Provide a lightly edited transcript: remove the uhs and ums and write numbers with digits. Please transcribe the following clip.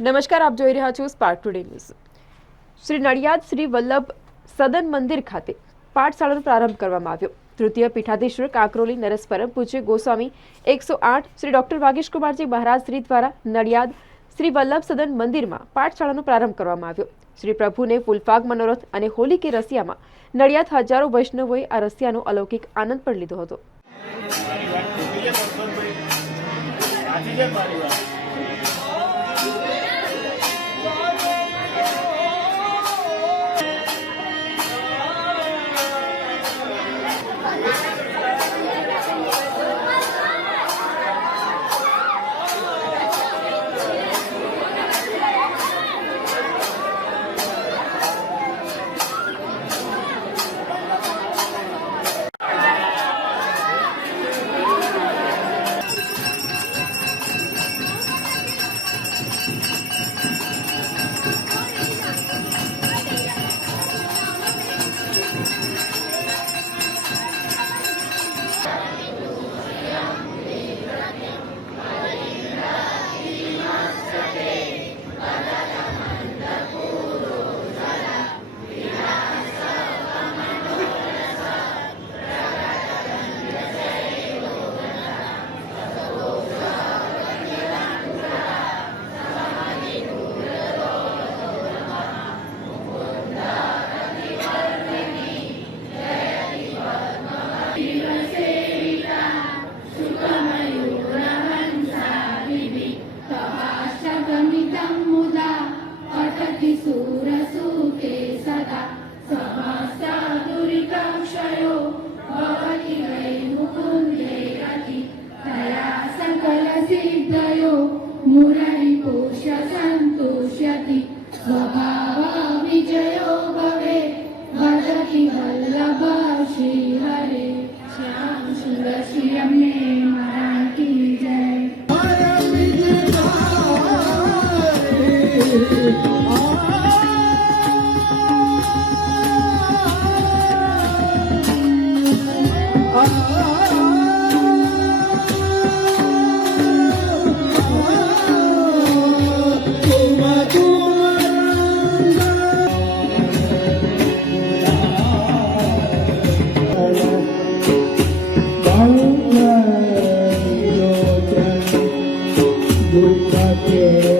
નમસ્કાર, આપ જોઈ રહ્યા છો સ્પાર્ક ટુડે ન્યૂઝ। શ્રી નડિયાદ શ્રી વલ્લભ સદન મંદિર ખાતે પાઠશાળાનો પ્રારંભ કરવામાં આવ્યો। તૃતીય પીઠાધીશ્વર કાંકરોલી નરેશ પરમ પૂજ્ય ગોસ્વામી 108 શ્રી ડોક્ટર વાગીશકુમારજી મહારાજ શ્રી દ્વારા નડિયાદ શ્રી વલ્લભ સદન મંદિરમાં પાઠશાળાનો પ્રારંભ કરવામાં આવ્યો। શ્રી પ્રભુને ફૂલફાગ મનોરથ અને હોલી કે રસિયામાં નડિયાદ હજારો વૈષ્ણવોએ આ રસિયાનો અલૌકિક આનંદ પણ લીધો હતો। मुरारी पोष्य संतोष्यति स्वभाव विजयो भवे भजति वल्लभ श्री हरे श्याम सुंदर श्री रम्य महाराज की जय। Dukkha